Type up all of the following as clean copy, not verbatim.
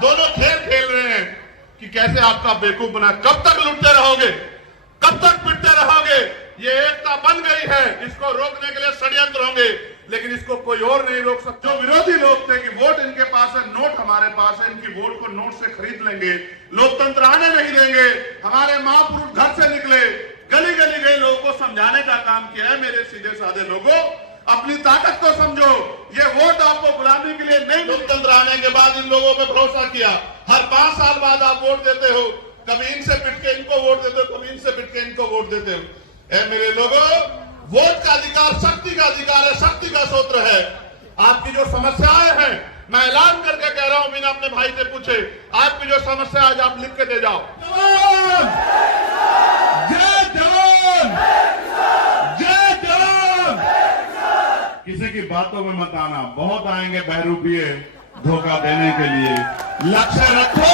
दोनों खेल खेल रहे हैं कि कैसे आपका बेवकूफ बना। कब तक लुटते रहोगे, कब तक पिटते रहोगे। ये एकता बन गई है, इसको रोकने के लिए षड्यंत्र होंगे, लेकिन इसको कोई और नहीं रोक सकता। जो विरोधी लोग थे कि वोट इनके पास है, नोट हमारे पास है, इनकी वोट को नोट से खरीद लेंगे, लोकतंत्र आने नहीं देंगे। हमारे महापुरुष घर से निकले, गली गली गए, लोगों को समझाने का काम किया है। मेरे सीधे साधे लोगों, अपनी ताकत को समझो। ये वोट आपको गुलामी के लिए नहीं। लोकतंत्र आने के बाद इन लोगों पे भरोसा किया। हर 5 साल बाद आप वोट देते हो, कभी इनसे पिट के इनको वोट देते हो, कभी इनसे पिट के इनको वोट देते हो। मेरे लोगों, वोट का अधिकार शक्ति का अधिकार है, शक्ति का सूत्र है। आपकी जो समस्याएं हैं, मैं ऐलान करके कह रहा हूं, बिना अपने भाई से पूछे, आपकी जो समस्या आज आप लिख के दे जाओ। जय जवान, जय जवान। किसी की बातों में मत आना, बहुत आएंगे बहरूपिये धोखा देने के लिए। लक्ष्य रखो,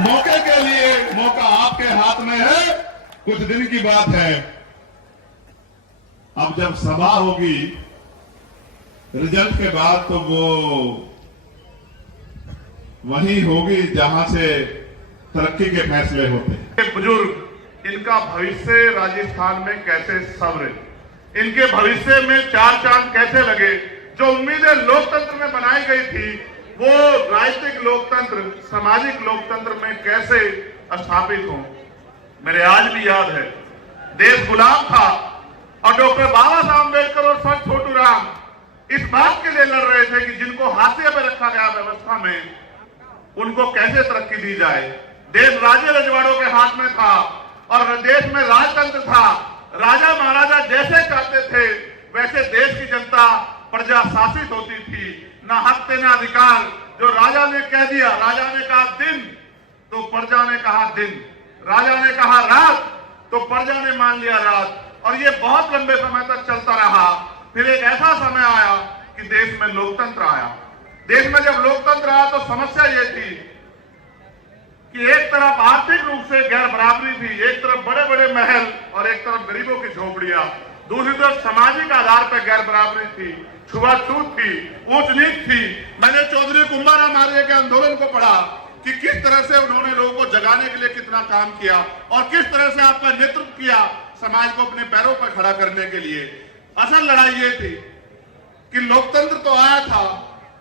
मौके के लिए, मौका आपके हाथ में है। कुछ दिन की बात है, अब जब सभा होगी रिजल्ट के बाद, तो वो वही होगी जहां से तरक्की के फैसले होते हैं। बुजुर्ग, इनका भविष्य राजस्थान में कैसे सवरे, इनके भविष्य में 4 चांद कैसे लगे। जो उम्मीदें लोकतंत्र में बनाई गई थी, वो राजनीतिक लोकतंत्र, सामाजिक लोकतंत्र में कैसे स्थापित हो। मेरे आज भी याद है, देश गुलाम था और डॉक्टर बाबा साहब अम्बेडकर और सर छोटू राम इस बात के लिए लड़ रहे थे कि जिनको हाशिए पर रखा गया व्यवस्था में, उनको कैसे तरक्की दी जाए। देश राजे रजवाड़ों के हाथ में था और देश में राजतंत्र था। राजा महाराजा जैसे चाहते थे वैसे देश की जनता प्रजा शासित होती थी। ना हक ना अधिकार। जो राजा ने कह दिया, राजा ने कहा दिन तो प्रजा ने कहा दिन, राजा ने कहा रात तो प्रजा ने मान लिया रात। और ये बहुत लंबे समय तक चलता रहा। फिर एक ऐसा समय आया कि देश में लोकतंत्र आया। देश में जब लोकतंत्र आया तो समस्या ये थी कि एक तरफ आर्थिक रूप से गैर बराबरी थी, एक तरफ बड़े बड़े महल और एक तरफ गरीबों की झोपड़ियां, दूसरी तरफ सामाजिक आधार पर गैर बराबरी थी, छुआछूत थी, ऊंच नीच थी। मैंने चौधरी कुंभाराम आर्य के आंदोलन को पढ़ा कि किस तरह से उन्होंने लोगों को जगाने के लिए कितना काम किया और किस तरह से आपका नेतृत्व किया समाज को अपने पैरों पर खड़ा करने के लिए। असल लड़ाई ये थी कि लोकतंत्र तो आया था,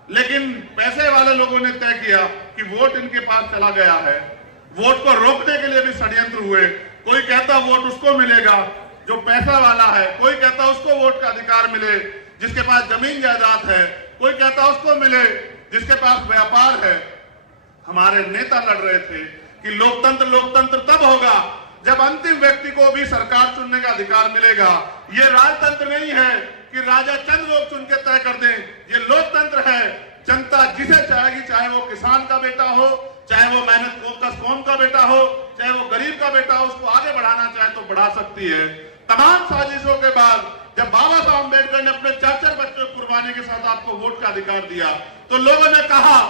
लेकिन पैसे वाले लोगों ने तय किया कि वोट इनके पास चला गया है। वोट को रोकने के लिए भी षड्यंत्र हुए। कोई कहता वोट उसको मिलेगा जो पैसा वाला है, कोई कहता उसको वोट का अधिकार मिले जिसके पास जमीन जायदाद है, कोई कहता उसको मिले जिसके पास व्यापार है। हमारे नेता लड़ रहे थे कि लोकतंत्र लोकतंत्र तब होगा जब अंतिम व्यक्ति को भी सरकार चुनने का अधिकार मिलेगा। ये राजतंत्र नहीं है कि राजा चंद लोग चुन के तय कर दें। ये लोकतंत्र है, जनता जिसे चाहेगी, चाहे वो किसान का बेटा हो, चाहे वो मेहनत कौम का बेटा हो, चाहे वो गरीब का बेटा हो, उसको आगे बढ़ाना चाहे तो बढ़ा सकती है। तमाम साजिशों के बाद जब बाबा साहब अम्बेडकर ने अपने 4 बच्चों की कुर्बानी के साथ आपको वोट का अधिकार दिया, तो लोगों ने कहा,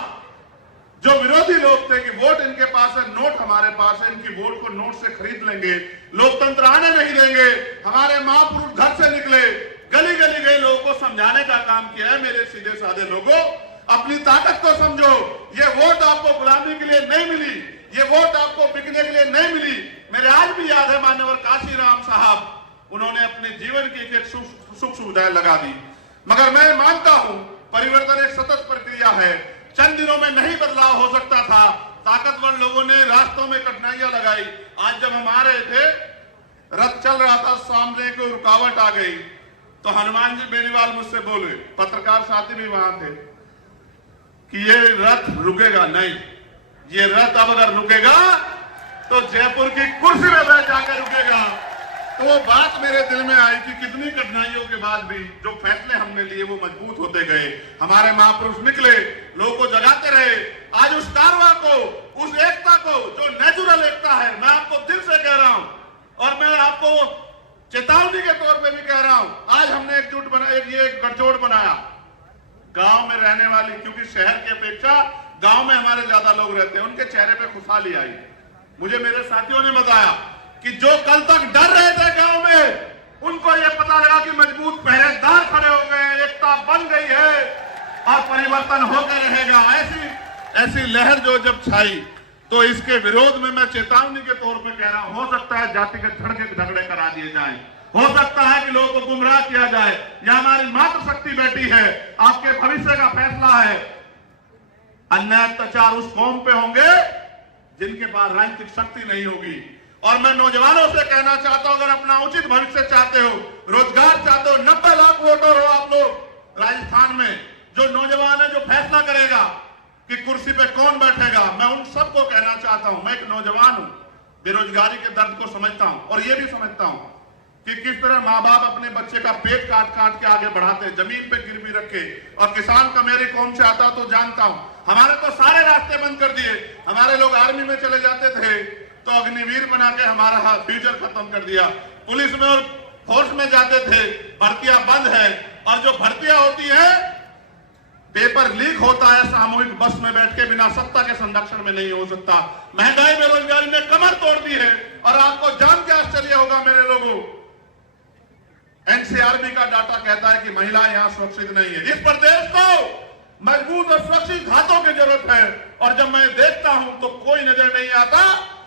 जो विरोधी लोग थे कि वोट इनके पास है, नोट हमारे पास है, इनकी वोट को नोट से खरीद लेंगे, लोकतंत्र आने नहीं देंगे। हमारे महापुरुष घर से निकले, गली गली गए, लोगों को समझाने का काम किया है। मेरे सीधे साधे लोगों, अपनी ताकत को समझो। ये वोट आपको गुलामी के लिए नहीं मिली, ये वोट आपको बिकने के लिए नहीं मिली। मेरे आज भी याद है, माननीय काशीराम साहब, उन्होंने अपने जीवन की एक सुख सुविधाएं लगा दी। मगर मैं मानता हूं परिवर्तन एक सतत प्रक्रिया है। चंद दिनों में नहीं बदलाव हो सकता था। ताकतवर लोगों ने रास्तों में कठिनाइयां लगाई। आज जब हम आ रहे थे, रथ चल रहा था, सामने को रुकावट आ गई, तो हनुमान जी बेनीवाल मुझसे बोले, पत्रकार साथी भी वहां थे, कि ये रथ रुकेगा नहीं। ये रथ अब अगर रुकेगा तो जयपुर की कुर्सी में बैठ जाकर रुकेगा। तो वो बात मेरे दिल में आई कि कितनी कठिनाइयों के बाद भी जो फैसले हमने लिए वो मजबूत होते गए। हमारे महापुरुष निकले, लोगों को जगाते रहे। आज उस कारवां को, उस एकता को, जो नेचुरल एकता है, मैं आपको दिल से कह रहा हूं और मैं आपको चेतावनी के तौर पे भी कह रहा हूं। आज हमने एकजुट बनाया, एक गठजोड़ बनाया गांव में रहने वाली, क्योंकि शहर की अपेक्षा गांव में हमारे ज्यादा लोग रहते हैं, उनके चेहरे पे खुशहाली आई। मुझे मेरे साथियों ने बताया कि जो कल तक डर रहे थे गांव में, उनको यह पता लगा कि मजबूत पहरेदार खड़े हो गए, एकता बन गई है और परिवर्तन होकर रहेगा। ऐसी लहर जो जब छाई तो इसके विरोध में मैं चेतावनी के तौर पे कह रहा हूं, हो सकता है जातिगत झगड़े करा दिए जाएं, हो सकता है कि लोगों को गुमराह किया जाए। यह हमारी मातृशक्ति बेटी है, आपके भविष्य का फैसला है। अन्याय अत्याचार उस कौम पे होंगे जिनके पास राजनीतिक शक्ति नहीं होगी। और मैं नौजवानों से कहना चाहता हूं, अगर अपना उचित भविष्य चाहते हो, रोजगार चाहते हो, 90 लाख वोटर हो आप लोग राजस्थान में, जो नौजवान है जो फैसला करेगा कि कुर्सी पे कौन बैठेगा, मैं उन सबको कहना चाहता हूं। मैं एक नौजवान हूं, बेरोजगारी के दर्द को समझता हूं और ये भी समझता हूं कि किस तरह माँ बाप अपने बच्चे का पेट काट काट के आगे बढ़ाते, जमीन पे गिरवी रखे। और किसान का मेरी कौम से आता तो जानता हूं, हमारे तो सारे रास्ते बंद कर दिए। हमारे लोग आर्मी में चले जाते थे तो अग्निवीर बना के हमारा फ्यूचर खत्म कर दिया। पुलिस में और फोर्स में जाते थे, भर्तियां बंद है। और जो भर्तियां होती है, पेपर लीक होता है, सामूहिक बस में बैठ के, बिना सत्ता के संरक्षण में नहीं हो सकता। महंगाई बेरोजगारी ने कमर तोड़ दी है। और आपको जान के आश्चर्य होगा मेरे लोगों, एनसीआरबी का डाटा कहता है कि महिलाएं यहां सुरक्षित नहीं है। इस प्रदेश को मजबूत और सुरक्षित हाथों की जरूरत है। और जब मैं देखता हूं तो कोई नजर नहीं आता।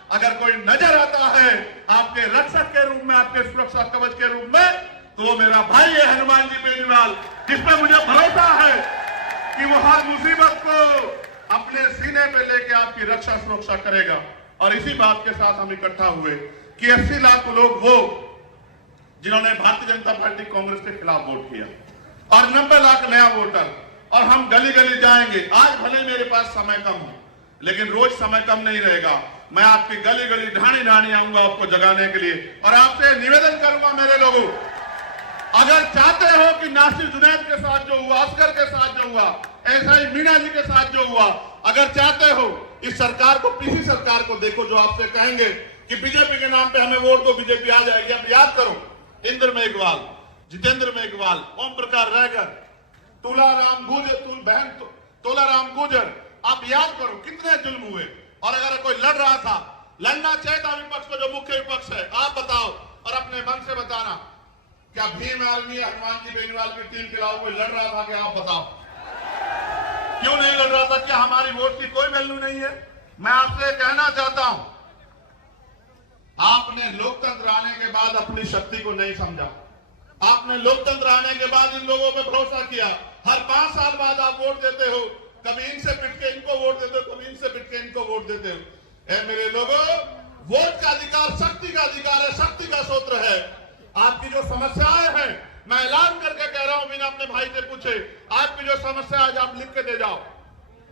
अगर कोई नजर आता है आपके रक्षक के रूप में, आपके सुरक्षा कवच के रूप में, तो वो मेरा भाई है हनुमान जी बेनीवाल, जिसमें मुझे भरोसा है कि वो हर मुसीबत को अपने सीने पे लेके आपकी रक्षा सुरक्षा करेगा। और इसी बात के साथ हम इकट्ठा हुए कि 80 लाख लोग वो जिन्होंने भारतीय जनता पार्टी कांग्रेस के खिलाफ वोट किया, और 90 लाख नया वोटर। और हम गली गली जाएंगे। आज भले मेरे पास समय कम हो, लेकिन रोज समय कम नहीं रहेगा। मैं आपकी गली गली ढाणी ढाणी आऊंगा आपको जगाने के लिए। और आपसे निवेदन करूंगा मेरे लोगों, अगर चाहते हो कि नासिर जुनैद के साथ जो हुआ, असगर के साथ जो हुआ, ऐसा ही मीना जी के साथ जो हुआ, अगर चाहते हो इस सरकार को, पीसी सरकार को देखो जो आपसे कहेंगे कि बीजेपी के नाम पे हमें वोट दो, बीजेपी आ जाएगी। आप याद करो, इंद्र मेघवाल, जितेंद्र मेघवाल, ओम प्रकाश रायगर, तोलाराम गुजर, आप याद करो कितने जुल्म हुए। और अगर कोई लड़ रहा था, लड़ना चाहिए था विपक्ष को, जो मुख्य विपक्ष है। आप बताओ और अपने मन से बताना, क्या भीम आर्मी हनुमान जी बेनीवाल की टीम के खिलाफ कोई लड़ रहा था? कि आप बताओ क्यों नहीं लड़ रहा था? क्या हमारी वोट की कोई वैल्यू नहीं है? मैं आपसे कहना चाहता हूं, आपने लोकतंत्र आने के बाद अपनी शक्ति को नहीं समझा। आपने लोकतंत्र आने के बाद इन लोगों पे भरोसा किया। हर 5 साल बाद आप वोट देते हो, कभी इनसे पिट के इनको वोट देते हो, कभी इनसे पिट के इनको वोट देते हो। मेरे लोगों, वोट का अधिकार शक्ति का अधिकार है, शक्ति का सूत्र है। आपकी जो समस्याएं हैं, मैं ऐलान करके कह रहा हूं, बिना अपने भाई से पूछे, आपकी जो समस्या आज आप लिख के दे जाओ।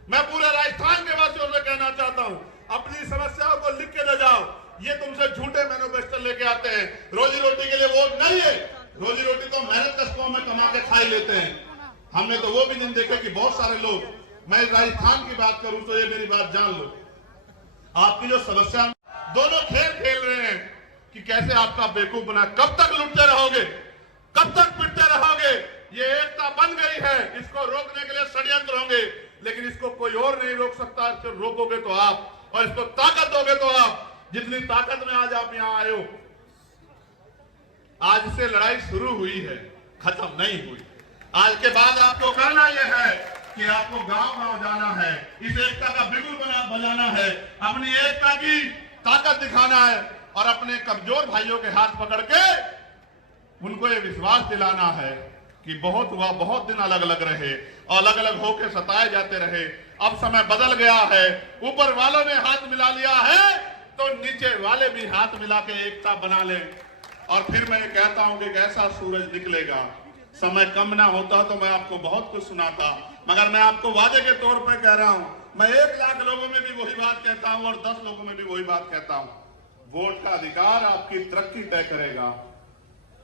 मैं पूरे राजस्थान के वासियों से कहना चाहता हूं, अपनी समस्याओं को लिख के दे जाओ। ये तुमसे झूठे मैनिफेस्टो लेके आते हैं। रोजी रोटी के लिए वोट नहीं है, रोजी रोटी तो मेहनत कष्टों में कमा के खा ही लेते हैं। हमने तो वो भी नहीं देखा कि बहुत सारे लोग, मैं राजस्थान की बात करूं तो ये मेरी बात जान लो, आपकी जो समस्या, दोनों खेल खेल रहे हैं कि कैसे आपका बेवकूफ बना। कब तक लुटते रहोगे, कब तक पिटते रहोगे? ये एकता बन गई है, इसको रोकने के लिए षड्यंत्र होंगे, लेकिन इसको कोई और नहीं रोक सकता। इसको रोकोगे तो आप, और इसको ताकत दोगे तो आप। जितनी ताकत में आज आप यहां आए हो, आज से लड़ाई शुरू हुई है, खत्म नहीं हुई। आज के बाद आपको करना यह है कि आपको गांव-गांव जाना है, इस एकता का बिगुल बजाना है, अपनी एकता की ताकत दिखाना है, और अपने कमजोर भाइयों के हाथ पकड़ के उनको ये विश्वास दिलाना है कि बहुत हुआ, बहुत दिन अलग अलग रहे, अलग अलग होकर सताए जाते रहे। अब समय बदल गया है, ऊपर वालों ने हाथ मिला लिया है तो नीचे वाले भी हाथ मिला के एकता बना ले। और फिर मैं कहता हूं कि एक ऐसा सूरज निकलेगा। समय कम ना होता तो मैं आपको बहुत कुछ सुनाता, मगर मैं आपको वादे के तौर पर कह रहा हूं, मैं 1 लाख लोगों में भी वही बात कहता हूं और 10 लोगों में भी वही बात कहता हूं। वोट का अधिकार आपकी तरक्की तय करेगा।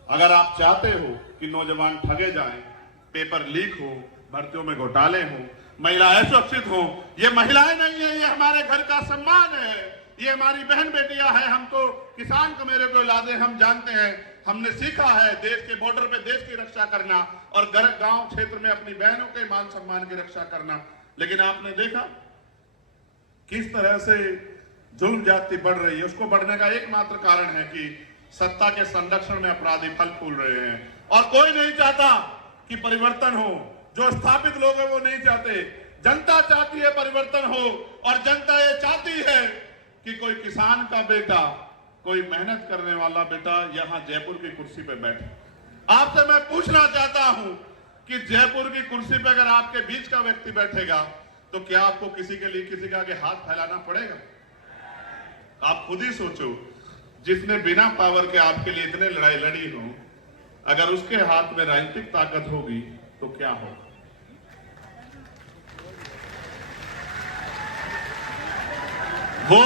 अगर आप चाहते हो कि नौजवान ठगे जाएं, पेपर लीक हो, भर्तियों में घोटाले हो, महिलाएं सुरक्षित हो, ये महिलाएं नहीं है, ये हमारे घर का सम्मान है, ये हमारी बहन बेटियां हैं। हम तो किसान को मेरे को औलादे, हम जानते हैं, हमने सीखा है देश के बॉर्डर पे देश की रक्षा करना और गांव क्षेत्र में अपनी बहनों के मान सम्मान की रक्षा करना। लेकिन आपने देखा किस तरह से जुल्म जाति बढ़ रही है। उसको बढ़ने का एकमात्र कारण है कि सत्ता के संरक्षण में अपराधी फल फूल रहे हैं, और कोई नहीं चाहता कि परिवर्तन हो। जो स्थापित लोग हैं वो नहीं चाहते। जनता चाहती है परिवर्तन हो, और जनता ये चाहती है कि कोई किसान का बेटा, कोई मेहनत करने वाला बेटा यहां जयपुर की कुर्सी पे बैठे। आपसे मैं पूछना चाहता हूं कि जयपुर की कुर्सी पे अगर आपके बीच का व्यक्ति बैठेगा तो क्या आपको किसी के लिए किसी के आगे हाथ फैलाना पड़ेगा? आप खुद ही सोचो, जिसने बिना पावर के आपके लिए इतने लड़ाई लड़ी हो, अगर उसके हाथ में राजनीतिक ताकत होगी तो क्या होगा? वो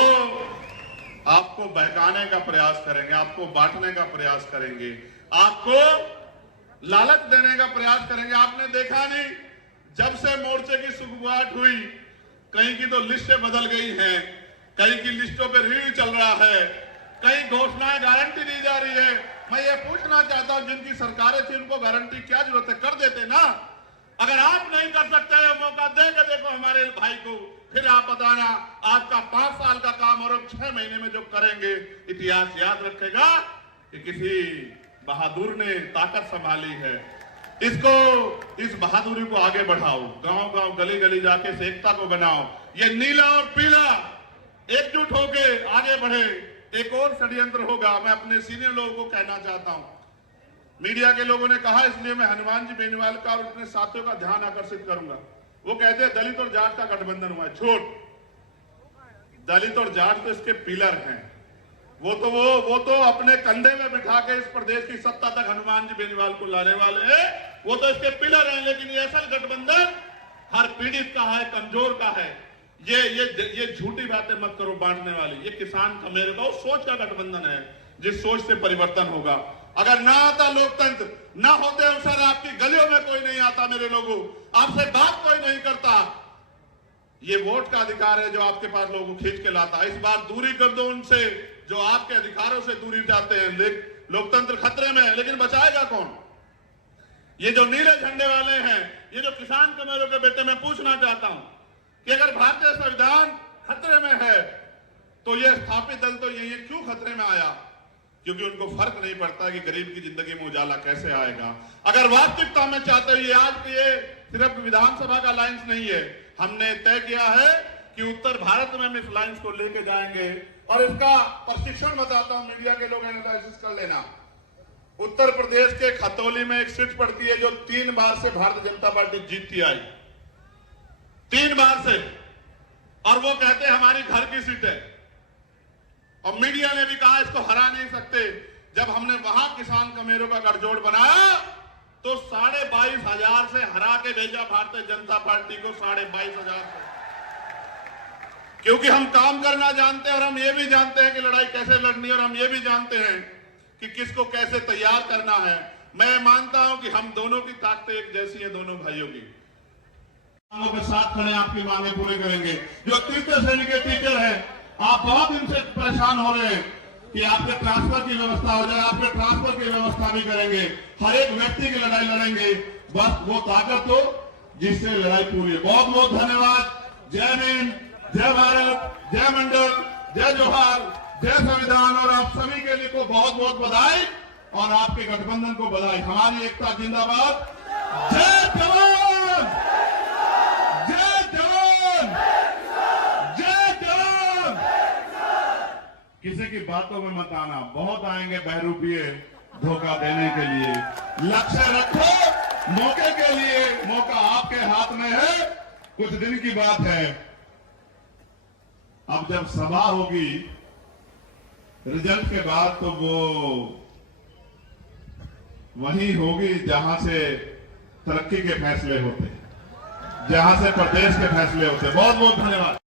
आपको बहकाने का प्रयास करेंगे, आपको बांटने का प्रयास करेंगे, आपको लालच देने का प्रयास करेंगे। आपने देखा नहीं, जब से मोर्चे की सुगबुगाहट हुई, कहीं की तो लिस्टें बदल गई हैं, कहीं की लिस्टों पे रील चल रहा है, कहीं घोषणाएं गारंटी दी जा रही है। मैं ये पूछना चाहता हूं, जिनकी सरकारें थी उनको गारंटी क्या जरूरत है? कर देते ना। अगर आप नहीं कर सकते मौका दे के देखो हमारे भाई को, फिर आप बताना आपका 5 साल का काम और 6 महीने में जो करेंगे, इतिहास याद रखेगा कि किसी बहादुर ने ताकत संभाली है। इस बहादुरी को आगे बढ़ाओ, गांव गांव गली गली जाके इस एकता को बनाओ। ये नीला और पीला एकजुट होके आगे बढ़े। एक और षड्यंत्र होगा, मैं अपने सीनियर लोगों को कहना चाहता हूं। मीडिया के लोगों ने कहा, इसलिए मैं हनुमान जी बेनीवाल का और अपने साथियों का ध्यान आकर्षित करूंगा। वो कहते हैं दलित और जाट का गठबंधन हुआ है। छोट दलित और जाट तो इसके पिलर हैं। वो तो अपने कंधे में बिठा के इस प्रदेश की सत्ता तक हनुमान जी बेनीवाल को लाने वाले हैं। वो तो इसके पिलर हैं, लेकिन ये असल गठबंधन हर पीड़ित का है, कमजोर का है। ये झूठी बातें मत करो बांटने वाली। ये किसान का, मेरे का सोच का गठबंधन है, जिस सोच से परिवर्तन होगा। अगर ना आता लोकतंत्र, ना होते अवसर, आपकी गलियों में कोई नहीं आता मेरे लोगों, आपसे बात कोई नहीं करता। ये वोट का अधिकार है जो आपके पास लोगों को खींच के लाता है। इस बार दूरी कर दो उनसे जो आपके अधिकारों से दूरी चाहते हैं। लोकतंत्र खतरे में है, लेकिन बचाएगा कौन? ये जो नीले झंडे वाले हैं, ये जो किसान कमेरों के बेटे, मैं पूछना चाहता हूं कि अगर भारतीय संविधान खतरे में है तो ये स्थापित दल तो ये क्यों खतरे में आया? क्योंकि उनको फर्क नहीं पड़ता कि गरीब की जिंदगी में उजाला कैसे आएगा। अगर वास्तविकता में चाहते हो, ये आज ये सिर्फ विधानसभा का लाइंस नहीं है, हमने तय किया है कि उत्तर भारत में हम इस लाइंस को लेके जाएंगे। और इसका प्रशिक्षण बताता हूं, मीडिया के लोग एनालिसिस कर लेना। उत्तर प्रदेश के खतौली में एक सीट पड़ती है जो 3 बार से भारतीय जनता पार्टी जीतती आई, 3 बार से, और वो कहते हैं हमारी घर की सीट है। और मीडिया ने भी कहा इसको हरा नहीं सकते। जब हमने वहां किसान कमेरों का गठजोड़ बनाया तो 22,500 से हरा के भेजा भारतीय जनता पार्टी को, 22,500 से। क्योंकि हम काम करना जानते हैं और हम ये भी जानते हैं कि लड़ाई कैसे लड़नी है, और हम ये भी जानते हैं कि किसको कैसे तैयार करना है। मैं मानता हूं कि हम दोनों की ताकतें एक जैसी है, दोनों भाइयों की। के साथ खड़े आपकी मांगे पूरी करेंगे। जो तृतीय श्रेणी के टीचर हैं, आप बहुत दिन से परेशान हो रहे हैं कि आपके ट्रांसफर की व्यवस्था हो जाए, आपके ट्रांसफर की व्यवस्था भी करेंगे। हर एक व्यक्ति की लड़ाई लड़ेंगे, बस वो ताकत हो जिससे लड़ाई पूरी। बहुत बहुत धन्यवाद। जय हिंद, जय भारत, जय मंडल, जय जोहार, जय संविधान। और आप सभी के लिए को बहुत बहुत बधाई और आपके गठबंधन को बधाई। हमारी एकता जिंदाबाद। जय जवान, जय जवान, जय जवान। किसी की बातों में मत आना, बहुत आएंगे बहरूपिये धोखा देने के लिए। लक्ष्य रखो, मौके के लिए, मौका आपके हाथ में है। कुछ दिन की बात है, अब जब सभा होगी रिजल्ट के बाद, तो वो वही होगी जहां से तरक्की के फैसले होते हैं, जहां से प्रदेश के फैसले होते हैं। बहुत बहुत धन्यवाद।